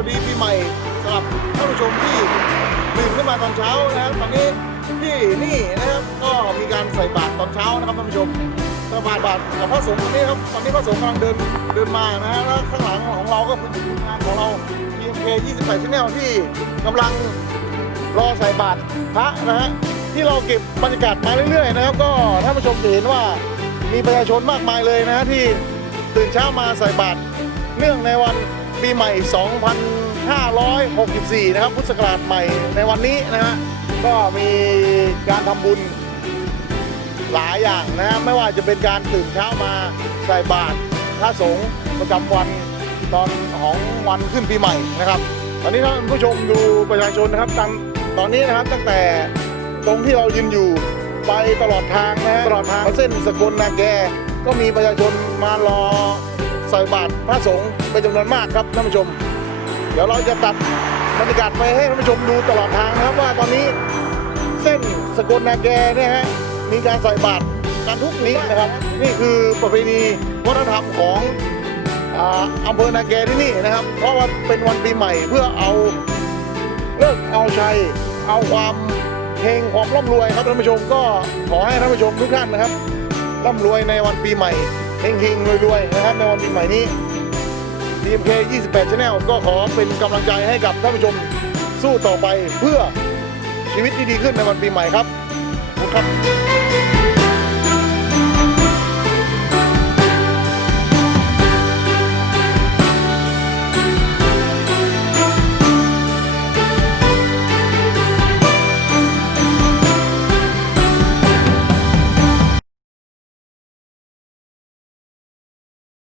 วัสดีปีใหม่สำหรับท่านผู้ชมที่ตื่นขึ้นมาตอนเช้านะครับตอนนี้ที่นี่นะครับก็มีการใส่บาตรตอนเช้านะครับท่านผู้ชมใส่บาตรบาตรกับพระสงฆ์ตอนนี้ครับตอนนี้พระสงฆ์กำลังเดินเดินมานะฮะแล้วข้างหลังของเราก็คือทีมงานของเรา TMK 28 Channel ที่กำลังรอใส่บาตรพระนะฮะที่เราเก็บบรรยากาศมาเรื่อยๆนะครับ ก็ท่านผู้ชมจะเห็นว่ามีประชาชนมากมายเลยนะฮะที่ตื่นเช้ามาใส่บาตรเนื่องในวัน ปีใหม่ 2564 นะครับ พุทธศักราชใหม่ในวันนี้นะฮะ ก็มีการทำบุญหลายอย่างนะฮะ ไม่ว่าจะเป็นการตื่นเช้ามาใส่บาตรพระสงฆ์ประจำวันตอนของวันขึ้นปีใหม่นะครับ ตอนนี้ท่านผู้ชมดูประชาชนนะครับตามตอนนี้นะครับตั้งแต่ตรงที่เรายืนอยู่ไปตลอดทางนะฮะตลอดทางเส้นสกลนาแกก็มีประชาชนมารอ ใส่บาตรพระสงฆ์เป็นจำนวนมากครับท่านผู้ชม เดี๋ยวเราจะตัดบรรยากาศไปให้ท่านผู้ชมดูตลอดทางนะครับว่าตอนนี้เส้นสกลนาแกเนี่ยฮะมีการใส่บาตรกันทุกนี้นะครับ นี่คือประเพณีวัฒนธรรมของอ่าอำเภอนาแกที่นี่นะครับ เพราะว่าเป็นวันปีใหม่เพื่อเอาเลิกเอาชัย เอาความเฮงความร่ำรวยครับท่านผู้ชมก็ขอให้ท่านผู้ชมทุกท่านนะครับร่ำรวยในวันปีใหม่ เฮงๆรวยๆนะครับในวันปีใหม่นี้ DMK 28 Channel ก็ขอเป็นกำลังใจให้กับท่านผู้ชมสู้ต่อไปเพื่อชีวิตที่ดีขึ้นในวันปีใหม่ครับขอบคุณครับ